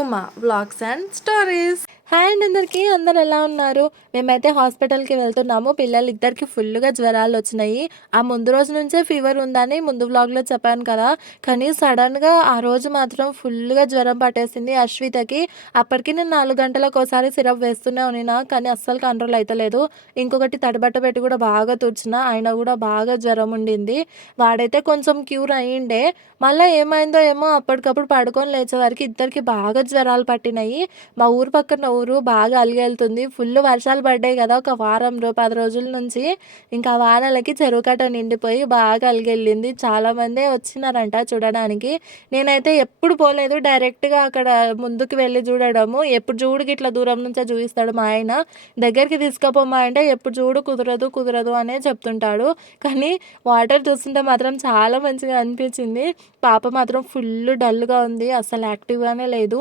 Uma vlogs and stories. Hi అండి అందరికీ, అందరు ఎలా ఉన్నారు? మేమైతే హాస్పిటల్కి వెళ్తున్నాము. పిల్లలు ఇద్దరికి ఫుల్గా జ్వరాలు వచ్చినాయి. ఆ ముందు రోజు నుంచే ఫీవర్ ఉందని ముందు వ్లాగ్లో చెప్పాను కదా. కానీ సడన్గా ఆ రోజు మాత్రం ఫుల్గా జ్వరం పట్టేసింది అశ్వితకి. అప్పటికి నేను 4 గంటలకు ఒకసారి సిరప్ వేస్తూనే ఉన్నా, కానీ అస్సలు కంట్రోల్ అవుతలేదు. ఇంకొకటి తడిబట్ట పెట్టి కూడా బాగా తుడిచిన, అయినా కూడా బాగా జ్వరం ఉండింది. వాడైతే కొంచెం క్యూర్ అయ్యిండే. మళ్ళీ ఏమైందో ఏమో అప్పటికప్పుడు పడుకొని లేచేవారికి ఇద్దరికి బాగా జ్వరాలు పట్టినాయి. మా ఊరు పక్కన ఊరు బాగా అలిగెళ్తుంది. ఫుల్ వర్షాలు పడ్డాయి కదా ఒక వారం 10 రోజుల నుంచి. ఇంకా వానలకి చెరువు కట్ట నిండిపోయి బాగా అలిగెళ్ళింది. చాలామందే వచ్చినారంట చూడడానికి. నేనైతే ఎప్పుడు పోలేదు, డైరెక్ట్గా అక్కడ ముందుకు వెళ్ళి చూడడము. ఎప్పుడు చూడుకి ఇట్లా దూరం నుంచే చూపిస్తాడు మా ఆయన. దగ్గరికి తీసుకుపోమా అంటే ఎప్పుడు చూడు కుదరదు కుదరదు అనే చెప్తుంటాడు. కానీ వాటర్ చూస్తుంటే మాత్రం చాలా మంచిగా అనిపించింది. పాప మాత్రం ఫుల్ డల్గా ఉంది, అసలు యాక్టివ్గానే లేదు.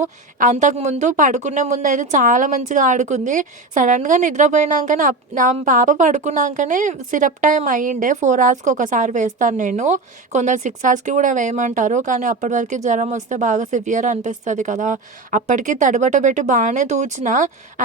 అంతకుముందు పడుకునే ముందు అయితే చాలా మంచిగా ఆడుకుంది. సడన్గా నిద్రపోయినాకనే నా పాప పడుకున్నాకనే సిరప్ టైం అయ్యిండే. 4 అవర్స్కి ఒకసారి వేస్తాను నేను. కొందరు 6 అవర్స్కి కూడా వేయమంటారు. కానీ అప్పటి వరకు జ్వరం వస్తే బాగా సివియర్ అనిపిస్తుంది కదా. అప్పటికి తడిబట్ట పెట్టి బాగానే తూచిన,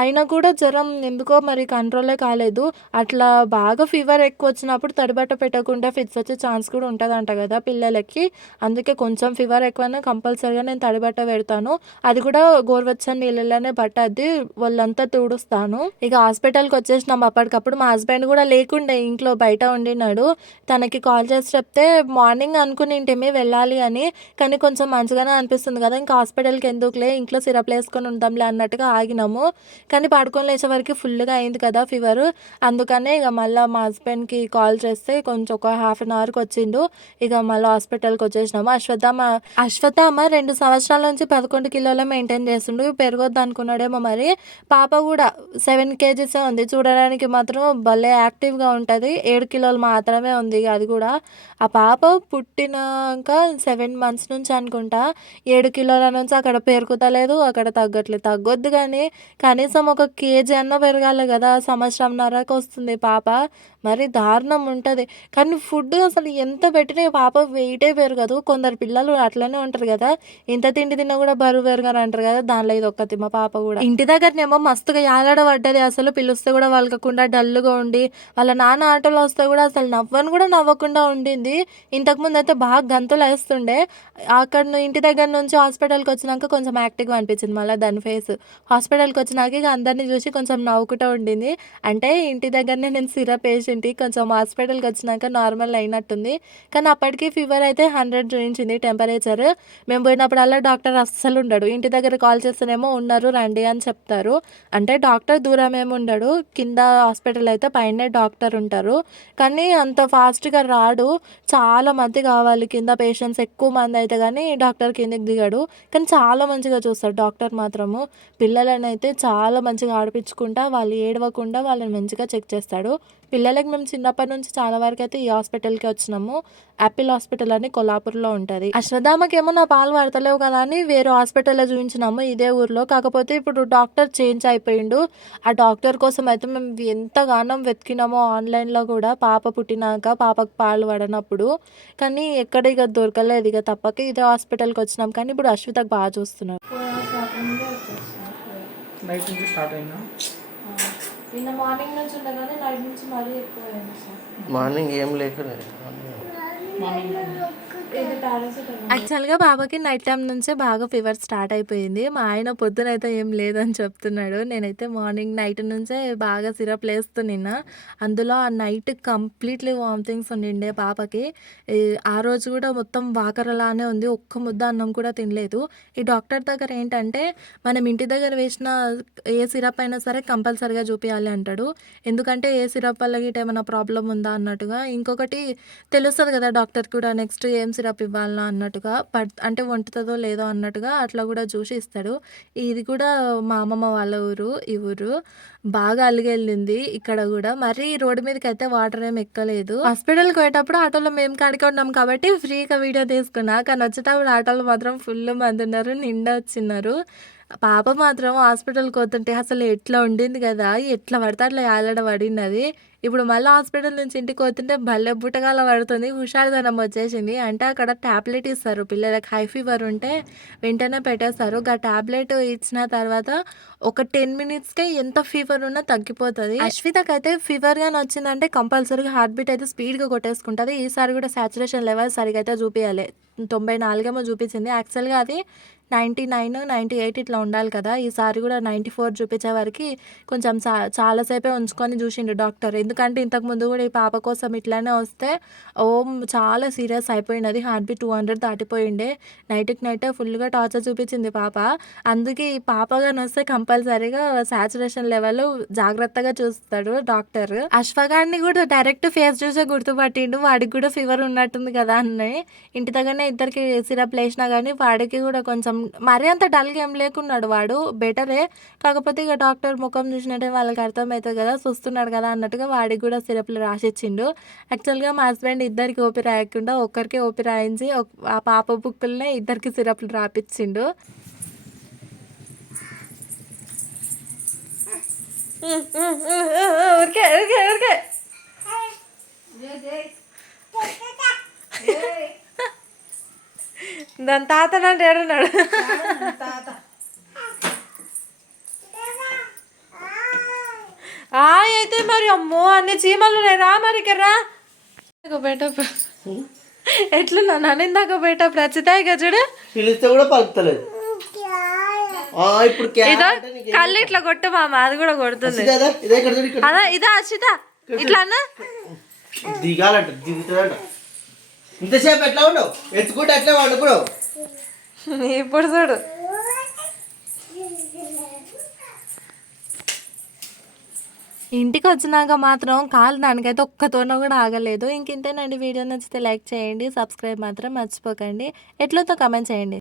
అయినా కూడా జ్వరం ఎందుకో మరి కంట్రోలే కాలేదు. అట్లా బాగా ఫీవర్ ఎక్కువ వచ్చినప్పుడు తడిబట్ట పెట్టకుండా ఫిట్స్ వచ్చే ఛాన్స్ కూడా ఉంటుందంట కదా పిల్లలకి. అందుకే కొంచెం ఫీవర్ ఎక్కువైనా కంపల్సరీగా నేను తడిబట్ట పెడతాను. అది కూడా గోరువెచ్చని నీళ్ళలోనే పట్టద్ది, వాళ్ళంతా తుడుస్తాను. ఇక హాస్పిటల్కి వచ్చేసినాం. అప్పటికప్పుడు మా హస్బెండ్ కూడా లేకుండే, ఇంట్లో బయట ఉండినాడు. తనకి కాల్ చేసి చెప్తే మార్నింగ్ అనుకునింటేమి వెళ్ళాలి అని, కానీ కొంచెం మంచిగానే అనిపిస్తుంది కదా, ఇంకా హాస్పిటల్కి ఎందుకులే ఇంట్లో సిరప్ వేసుకొని ఉంటాంలే అన్నట్టుగా ఆగినాము. కానీ పడుకొని లేచే వరకు ఫుల్గా అయింది కదా ఫీవర్. అందుకనే ఇక మళ్ళీ మా హస్బెండ్కి కాల్ చేస్తే కొంచెం ఒక హాఫ్ అన్ అవర్కి వచ్చిండు. ఇక మళ్ళీ హాస్పిటల్కి వచ్చేసినాము. అశ్వత్థామ 2 సంవత్సరాల నుంచి 11 కిలోలే మెయింటైన్ చేస్తుండు. పెరగొద్దు అనుకున్నాడేమో మరి. పాప కూడా 7 కేజీసే ఉంది. చూడడానికి మాత్రం భలే యాక్టివ్గా ఉంటుంది. 7 కిలోలు మాత్రమే ఉంది. అది కూడా ఆ పాప పుట్టినాక 7 మంత్స్ నుంచి అనుకుంటా 7 కిలోల నుంచి అక్కడ పెరుగుతలేదు, అక్కడ తగ్గట్లేదు. తగ్గొద్దు కానీ కనీసం 1 కేజీ అన్న పెరగాలి కదా. సంవత్సరంన్నరకు వస్తుంది పాప, మరి దారుణం ఉంటుంది. కానీ ఫుడ్ అసలు ఎంత పెట్టినా పాప వెయిటే పెరగదు. కొందరు పిల్లలు అట్లనే ఉంటారు కదా, ఇంత తిండి తిన్నా కూడా బరువు పెరగరు అంటారు కదా, దానిలో ఇది ఒక్కతి మా పాప కూడా. ఇంటి దగ్గరనేమో మస్తుగా యాలాడ పడ్డది. అసలు పిలుస్తే కూడా వలకకుండా డల్గా ఉండి, వాళ్ళ నాన్న ఆటోలో వస్తే కూడా అసలు నవ్వను కూడా నవ్వకుండా ఉండింది. ఇంతకుముందు అయితే బాగా గంతులు వేస్తుండే. అక్కడ ఇంటి దగ్గర నుంచి హాస్పిటల్కి వచ్చినాక కొంచెం యాక్టివ్గా అనిపించింది మళ్ళీ దాని ఫేస్. హాస్పిటల్కి వచ్చినాక ఇక అందరినీ చూసి కొంచెం నవ్వుకుంటూ ఉండింది. అంటే ఇంటి దగ్గరనే నేను సిరప్ వేసింటి, కొంచెం హాస్పిటల్కి వచ్చినాక నార్మల్ అయినట్టుంది. కానీ అప్పటికి ఫీవర్ అయితే 100 చూపించింది టెంపరేచర్. మేము పోయినప్పుడల్లా డాక్టర్ అస్సలు ఉండడు. ఇంటి దగ్గర కాల్ చేస్తేనేమో ఉన్నారు రండి అని చెప్తారు. అంటే డాక్టర్ దూరం ఏమి ఉండడు, కింద హాస్పిటల్ అయితే పైనే డాక్టర్ ఉంటారు. కానీ అంత ఫాస్ట్గా రాడు, చాలా మంది కావాలి కింద. పేషెంట్స్ ఎక్కువ మంది అయితే కానీ డాక్టర్ కిందకి దిగడు. కానీ చాలా మంచిగా చూస్తాడు డాక్టర్ మాత్రము. పిల్లలని అయితే చాలా మంచిగా ఆడిపించుకుంటా, వాళ్ళు ఏడవకుండా వాళ్ళని మంచిగా చెక్ చేస్తాడు. పిల్లలకి మేము చిన్నప్పటి నుంచి చాలా వరకు అయితే ఈ హాస్పిటల్కి వచ్చినాము. యాపిల్ హాస్పిటల్ అని కొల్లాపూర్లో ఉంటుంది. అశ్వత్థామకేమో నా పాలు పడతలేవు కదా అని వేరే హాస్పిటల్లో చూపించినాము ఇదే ఊర్లో. కాకపోతే ఇప్పుడు డాక్టర్ చేంజ్ అయిపోయిండు. ఆ డాక్టర్ కోసం అయితే మేము ఎంతగానో వెతికినామో ఆన్లైన్లో కూడా, పాప పుట్టినాక పాపకు పాలు పడనప్పుడు. కానీ ఎక్కడ ఇక దొరకలేదు. ఇక తప్పక ఇదే హాస్పిటల్కి వచ్చినాం. కానీ ఇప్పుడు అశ్వితకు బాగా చూస్తున్నారు. నైట్ నుంచి స్టార్ట్ అయినా, నిన్న మార్నింగ్ నుంచి ఉండగానే నైట్ నుంచి మరీ ఎక్కువ అయింది సార్. మార్నింగ్ ఏం లేకలేదు. యాక్చువల్గా బాబాకి నైట్ టైం నుంచే బాగా ఫీవర్ స్టార్ట్ అయిపోయింది. మా ఆయన పొద్దునైతే ఏం లేదని చెప్తున్నాడు. నేనైతే మార్నింగ్ నైట్ నుంచే బాగా సిరప్ వేస్తున్నా. అందులో ఆ నైట్ కంప్లీట్లీ వామిటింగ్స్ ఉండిండే పాపకి. ఆ రోజు కూడా మొత్తం వాకరలానే ఉంది, ఒక్క ముద్ద అన్నం కూడా తినలేదు. ఈ డాక్టర్ దగ్గర ఏంటంటే మనం ఇంటి దగ్గర వేసిన ఏ సిరప్ అయినా సరే కంపల్సరీగా చూపించాలి అంటాడు. ఎందుకంటే ఏ సిరప్ వల్ల గిట్ట ఏమైనా ప్రాబ్లం ఉందా అన్నట్టుగా. ఇంకొకటి తెలుస్తుంది కదా డాక్టర్ కూడా, నెక్స్ట్ ఏం సిరప్ ఇవ్వాలన్నా అన్నట్టుగా, అంటే వంటుతుందో లేదో అన్నట్టుగా అట్లా కూడా చూసి ఇస్తాడు. ఇది కూడా మా అమ్మమ్మ వాళ్ళ ఊరు, ఈ ఊరు బాగా అలిగెళ్ళింది. ఇక్కడ కూడా మరి రోడ్డు మీదకి అయితే వాటర్ ఏమి ఎక్కలేదు. హాస్పిటల్కి పోయేటప్పుడు ఆటోలో మేము కాడికి ఉన్నాం కాబట్టి ఫ్రీగా వీడియో తీసుకున్నా. కానీ వచ్చేటప్పుడు ఆటోలో మాత్రం ఫుల్ మంది ఉన్నారు, నిండా వచ్చిన్నారు. పాప మాత్రం హాస్పిటల్‌కి పోతుంటే అసలు ఎట్లా ఉండింది గదా! ఎట్లా పడితే అట్లా యాలడ పడినది. ఇప్పుడు మళ్ళా హాస్పిటల్ నుంచి ఇంటికి పోతుంటే భలే బుటకాల పడుతుంది. హుషారుదనం వచ్చేసింది. అంటే అక్కడ టాబ్లెట్ ఇస్తారు పిల్లలకి హై ఫీవర్ ఉంటే వెంటనే పెట్టేస్తారు. టాబ్లెట్ ఇచ్చిన తర్వాత ఒక 10 మినిట్స్‌కే ఎంత ఫీవర్ ఉన్నా తగ్గిపోతది. అశ్వితకైతే ఫీవర్ గాని వచ్చిందంటే కంపల్సరీగా హార్ట్ బీట్ అయితే స్పీడ్‌గా కొట్టేసుకుంటది. ఈసారి కూడా సాచురేషన్ లెవెల్ సరిగ్గా అయితే చూపియలే. 94 ఏమో చూపించింది. యాక్చువల్‌గా అది 99, 98 ఇట్లా ఉండాలి కదా! ఈసారి కూడా 94 చూపించే వరకి కొంచెం చాలా సేపే ఉంచుకొని చూసిండు డాక్టర్. ఎందుకంటే ఇంతకుముందు కూడా ఈ పాప కోసం ఇట్లానే వస్తే చాలా సీరియస్ అయిపోయినది. హార్ట్ బీట్ 200 దాటిపోయిండే. నైట్‌కి నైటే ఫుల్‌గా టార్చర్ చూపించింది పాప. అందుకే ఈ పాప గాని వస్తే కంపల్సరీగా సాచురేషన్ లెవెల్ జాగ్రత్తగా చూస్తాడు డాక్టర్. అశ్వగాడిని కూడా డైరెక్ట్ ఫేస్ చూసే గుర్తుపట్టిండు. వాడికి కూడా ఫీవర్ ఉన్నట్టుంది కదా అని. ఇంటి దగ్గరనే ఇద్దరికి సిరప్‌లు ఏసినా గానీ వాడికి కూడా కొంచెం మరీ అంత డల్‌గా ఏం లేకున్నాడు వాడు. బెటరే. కాకపోతే ఇక డాక్టర్ ముఖం చూసినట్టే వాళ్ళకి అర్థమైతది కదా! చూస్తున్నాడు కదా అన్నట్టుగా వాడికి కూడా సిరప్‌లు రాసిచ్చిండు. యాక్చువల్‌గా మా హస్బెండ్ ఇద్దరికి ఓపి రాయకుండా ఒక్కరికే ఓపి రాయించి ఆ పాప బుక్కులనే ఇద్దరికి సిరప్‌లు రాపిచ్చిండు. ఊరికే ఊరికే ఊరికే దాని తాతనంటే ఏడున్నాడు. అయితే మరి అమ్మో అన్ని చీమలు ఉన్నాయి. రా మరి ఇక్కడ రా బయట ఎట్లున్నా నన్ను ఇందాక బయట ప్రచితాయి కదా చూడు. పిలిస్తే కూడా పలుకుతలేదు. ఇప్పుడు ఇదో కళ్ళు ఇట్లా కొట్టు మామ, అది కూడా కొడుతుంది. అదా ఇదా అశ్విత ఇట్లా అన్న దిగాలంట, దిగుతుందంట. ఇంతసేపు ఎట్లా ఉండవు, ఎత్తుకుంటే ఎట్లా వండుకున్నావు. ఇప్పుడు చూడు. ఇంటికి వచ్చినాక మాత్రం కాలు దానికైతే ఒక్కతోన కూడా ఆగలేదు. ఇంతేనండి. వీడియో నచ్చితే లైక్ చేయండి, సబ్స్క్రైబ్ మాత్రం మర్చిపోకండి. ఎట్లతో కమెంట్ చేయండి.